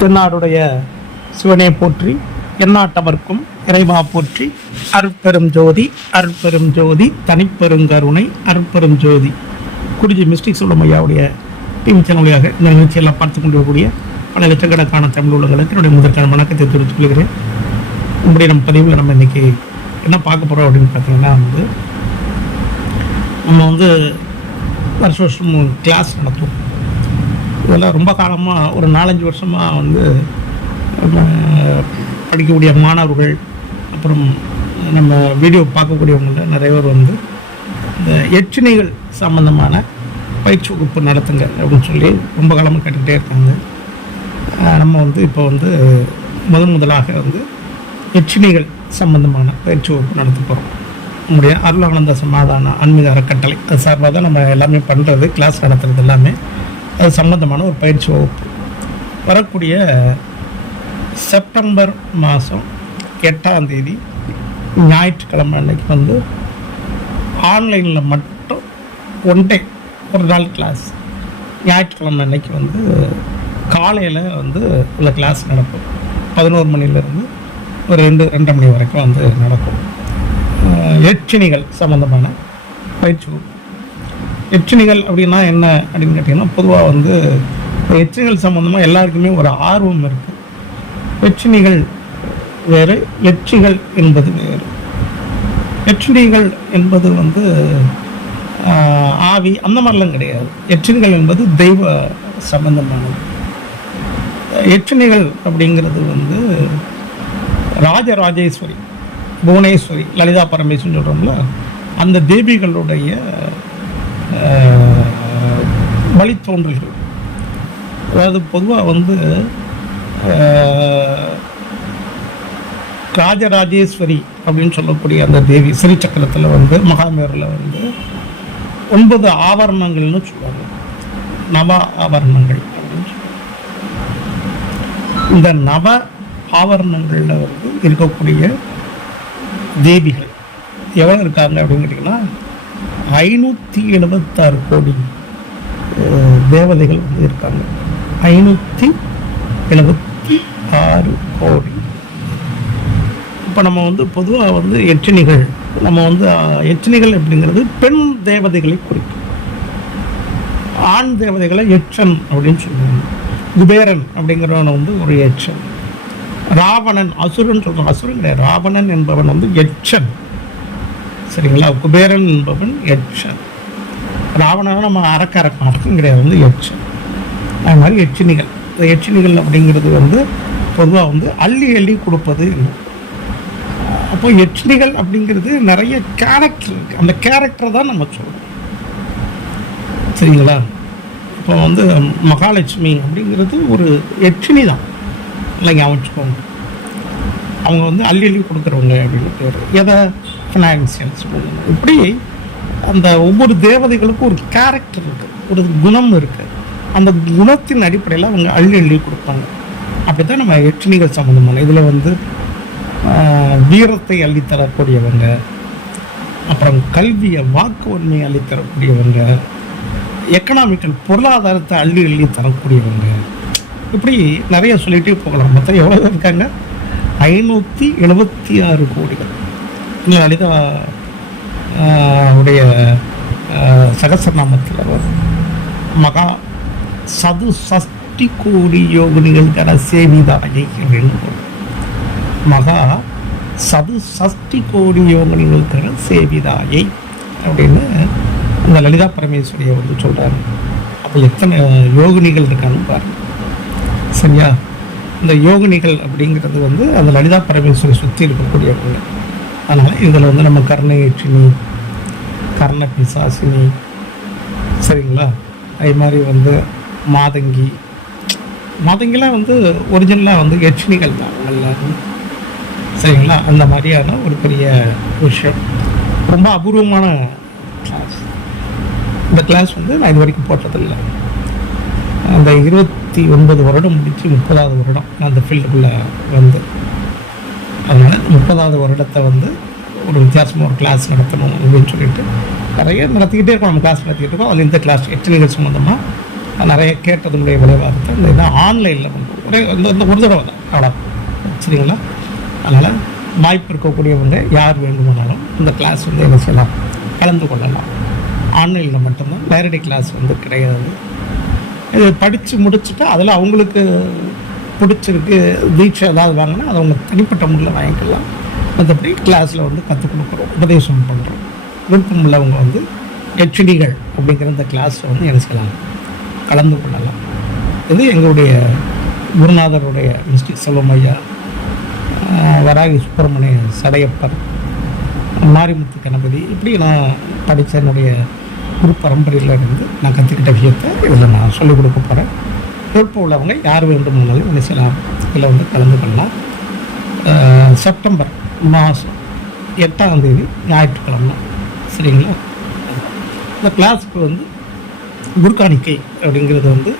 தென்னாடுடைய சிவனை போற்றி எந்நாட்டவர்க்கும் இறைவா போற்றி அருட்பெரும் ஜோதி அருட்பெரும் ஜோதி தனிப்பெருங்கருணை அருட்பெரும் ஜோதி. குருஜி மிஸ்டிக் சொல்லும் ஐயாவுடைய டிவி சேனல் இந்த நிகழ்ச்சியெல்லாம் பார்த்து கொண்டிருக்கக்கூடிய பல லட்சக்கணக்கான தமிழ் உள்ளங்களுக்கு என்னுடைய முதற்கான வணக்கத்தை தெரிவித்துக் கொள்கிறேன். உங்களுடைய நம்ம பதிவில் நம்ம இன்னைக்கு என்ன பார்க்க போகிறோம் அப்படின்னு பார்த்தீங்கன்னா வந்து நம்ம வந்து வருஷ வருஷம் கிளாஸ் நடத்துவோம். இதெல்லாம் ரொம்ப காலமாக ஒரு நாலஞ்சு வருஷமாக வந்து படிக்கக்கூடிய மாணவர்கள் அப்புறம் நம்ம வீடியோ பார்க்கக்கூடியவங்கள நிறைய பேர் வந்து இந்த எச்சினைகள் சம்மந்தமான பயிற்சி வகுப்பு நடத்துங்க அப்படின்னு சொல்லி ரொம்ப காலமாக கேட்டுக்கிட்டே இருக்காங்க. நம்ம வந்து இப்போ வந்து முதன் முதலாக வந்து எச்சினைகள் சம்பந்தமான பயிற்சி வகுப்பு நடத்த போகிறோம் நம்முடைய அருளானந்த சமாதான ஆன்மீக அறக்கட்டளை அது சார்பாக தான் நம்ம எல்லாமே பண்ணுறது கிளாஸ் நடத்துறது எல்லாமே. அது சம்பந்தமான ஒரு பயிற்சி வகுப்பு. வரக்கூடிய செப்டம்பர் மாதம் எட்டாம் தேதி ஞாயிற்றுக்கிழமை அன்னைக்கு வந்து ஆன்லைனில் மட்டும் ஒன் டே ஒரு நாள் கிளாஸ் ஞாயிற்றுக்கிழமை அன்னைக்கு வந்து காலையில் வந்து உள்ள கிளாஸ் நடக்கும். பதினோரு மணிலேருந்து ஒரு ரெண்டு ரெண்டரை மணி வரைக்கும் வந்து நடக்கும். அஹ் எச்சினிகள் சம்மந்தமான பயிற்சி வகுப்பு. எச்சனைகள் அப்படின்னா என்ன அப்படின்னு கேட்டிங்கன்னா பொதுவாக வந்து இப்போ எச்சினிகள் சம்மந்தமாக எல்லாருக்குமே ஒரு ஆர்வம் இருக்குது எச்சனைகள் வேறு எச்சிகள் என்பது வேறு. எச்சனைகள் என்பது வந்து ஆவி அந்த மாதிரிலாம் கிடையாது. எச்சனைகள் என்பது தெய்வ சம்பந்தமானது. எச்சனைகள் அப்படிங்கிறது வந்து ராஜராஜேஸ்வரி புவனேஸ்வரி லலிதா பரமேஸ்வரின்னு சொல்கிறோம்ல அந்த தேவிகளுடைய ஆஹ், அதாவது பொதுவாக வந்து ராஜராஜேஸ்வரி அப்படின்னு சொல்லக்கூடிய அந்த தேவி ஸ்ரீசக்கரத்தில் வந்து மகாமேரில் வந்து ஒன்பது ஆவரணங்கள்னு சொல்லுவாங்க. நவ ஆவரணங்கள் அப்படின்னு இந்த நவ ஆவரணங்களில் வந்து இருக்கக்கூடிய தேவிகள் எவ்வளோ இருக்காங்க அப்படின்னு கேட்டிங்கன்னா ஐநூற்றி எழுபத்தாறு கோடி தேவதைகள் வந்து இருக்காங்க. ஐநூற்றி எழுபத்தி ஆறு கோடி. இப்போ நம்ம வந்து பொதுவாக வந்து எச்சினிகள் நம்ம வந்து அஹ், எச்சினிகள் அப்படிங்கிறது பெண் தேவதைகளை குறிக்கும். ஆண் தேவதைகளை எச்சன் அப்படின்னு சொல்லுவாங்க. குபேரன் அப்படிங்கிறவன் வந்து ஒரு எச்சன். ராவணன் அசுரன் சொல்கிறான் அசுரன் கிடையாது. ராவணன் என்பவன் வந்து எச்சன். சரிங்களா? குபேரன் என்பவன் எச்சன் ராவணனை நம்ம அறக்க அறக்க அறக்கும் கிடையாது வந்து எச்சன் அது மாதிரி எச்சினிகள் இந்த எச்சினிகள் அப்படிங்கிறது வந்து பொதுவாக வந்து அள்ளி அள்ளி கொடுப்பது அப்போ எச்சினிகள் அப்படிங்கிறது நிறைய கேரக்டர் அந்த கேரக்டர் தான் நம்ம சொல்றோம். சரிங்களா? இப்போ வந்து மகாலட்சுமி அப்படிங்கிறது ஒரு எச்சினி தான். இல்லைங்க வச்சுக்கோங்க. அவங்க வந்து அள்ளி அள்ளி கொடுக்குறவங்க அப்படின்னு பேர். எதை? ஃபினான்சியல்ஸ் இப்படி அந்த ஒவ்வொரு தேவதைகளுக்கும் ஒரு கேரக்டர் இருக்குது ஒரு குணம் இருக்குது அந்த குணத்தின் அடிப்படையில் அவங்க அள்ளி அள்ளி கொடுப்பாங்க. அப்படி தான் நம்ம எச்சினிகள் சம்மந்தமான இதில் வந்து வீரத்தை அள்ளித்தரக்கூடியவங்க அப்புறம் கல்வியை வாக்கு உண்மையை அள்ளித்தரக்கூடியவங்க எக்கனாமிக்கல் பொருளாதாரத்தை அள்ளி அள்ளி தரக்கூடியவங்க. இப்படி நிறைய சொல்லிகிட்டே போகலாம். மொத்தம் எவ்வளோ இருக்காங்க? ஐநூற்றி எழுபத்தி ஆறு கோடிகள். லலிதா உடைய சகசரநாமத்தில் வரும். மகா சது சஷ்டி கோடி யோகினிகள் தர சேவிதாயை மகா சது சஷ்டி கோடி யோகினிகள் தர சேவிதாயை அப்படின்னு இந்த லலிதா பரமேஸ்வரியை வந்து சொல்கிறாங்க அப்போ எத்தனை யோகினிகள் இருக்கான்னு பாருங்க. சரியா? இந்த யோகினிகள் அப்படிங்கிறது வந்து அந்த லலிதா பரமேஸ்வரி சுற்றி இருக்கக்கூடியவங்க அதனால் இதில் வந்து நம்ம கர்ணயட்சினி கர்ண பிசாசினி சரிங்களா? அதே மாதிரி வந்து மாதங்கி. மாதங்கிலாம் வந்து ஒரிஜினலாக வந்து யட்சினிகள் தான் எல்லாரும். சரிங்களா? அந்த மாதிரியான ஒரு பெரிய விஷயம். ரொம்ப அபூர்வமான கிளாஸ் இந்த கிளாஸ் வந்து நான் இது வரைக்கும் போட்டதில்லை. அந்த இருபத்தி ஒன்பது வருடம் முடித்து முப்பதாவது வருடம் நான் அந்த ஃபீல்டுக்குள்ளே வந்து அதனால் முப்பதாவது வருடத்தை வந்து ஒரு வித்தியாசமாக ஒரு கிளாஸ் நடத்தணும் அப்படின்னு சொல்லிட்டு நிறைய நடத்திக்கிட்டே இருக்கோம். நம்ம கிளாஸ் நடத்திக்கிட்டு இருக்கோம். அது இந்த கிளாஸ் எச்சரிக்கை சம்மந்தமாக நிறைய கேட்டதனுடைய விளைவாக இந்த இதான் ஆன்லைனில் வந்து ஒரே இந்த இந்த ஒரு தடவை தான். அவ்வளோ சரிங்களா? அதனால் வாய்ப்பு இருக்கக்கூடியவங்க யார் வேண்டுமானாலும் இந்த கிளாஸ் வந்து என்ன செய்யலாம்? கலந்து கொள்ளலாம். ஆன்லைனில் மட்டும்தான். நேரடி கிளாஸ் வந்து கிடையாது. இது படித்து முடிச்சுட்டு அதில் அவங்களுக்கு பிடிச்சிருக்கு தீட்சை ஏதாவது வாங்கினா அதை அவங்க தனிப்பட்ட முறையில் வாங்கிக்கலாம். மற்றபடி கிளாஸில் வந்து கற்றுக் கொடுக்குறோம் உபதேசம் பண்ணுறோம் விருப்பம் உள்ளவங்க வந்து ஹெச்டிகள் அப்படிங்கிற இந்த கிளாஸில் வந்து என்ன கலந்து கொள்ளலாம். இது எங்களுடைய குருநாதருடைய மிஸ்டி செல்வமையா வராகி சுப்பிரமணிய சடையப்பர் மாரிமுத்து கணபதி இப்படி நான் படித்த என்னுடைய குரு பரம்பரையில் இருந்து நான் கற்றுக்கிட்ட விஷயத்தை இதில் நான் சொல்லிக் கொடுக்க போகிறேன் விருப்பம் உள்ளவங்க யார் வேண்டுமானாலும் என்ன செய்யலாம் இதில் வந்து கலந்து கொள்ளலாம் செப்டம்பர் மாதம் எட்டாம் தேதி ஞாயிற்றுக்கிழமை. சரிங்களா? இந்த கிளாஸுக்கு வந்து குருகாணிக்கை அப்படிங்கிறது வந்து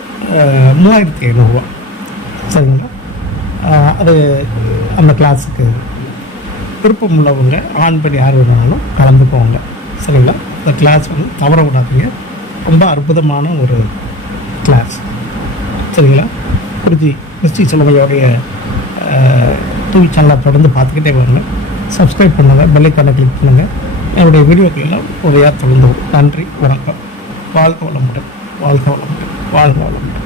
மூவாயிரத்தி ஐநூறுரூவா சரிங்களா? அது அந்த கிளாஸுக்கு விருப்பம் உள்ளவங்க ஆண் பெண் யார் வேணாலும் கலந்துக்கோங்க சரிங்களா? இந்த கிளாஸ் வந்து தவற விடாதீங்க. ரொம்ப அற்புதமான ஒரு கிளாஸ் சரிங்களா குருஜி கிறிஸ்டி செலவையோடைய டிவி சேனலை தொடர்ந்து பார்த்துக்கிட்டே வாங்க சப்ஸ்கிரைப் பண்ணுங்கள் பெல்லைக்கான கிளிக் பண்ணுங்கள் என்னுடைய வீடியோக்கள் எல்லாம் உதவியாக தொடர்ந்து வரும். நன்றி வணக்கம். வாழ்க வளமுடன் வாழ்க வளமுடன் வாழ்க வளமுடன்.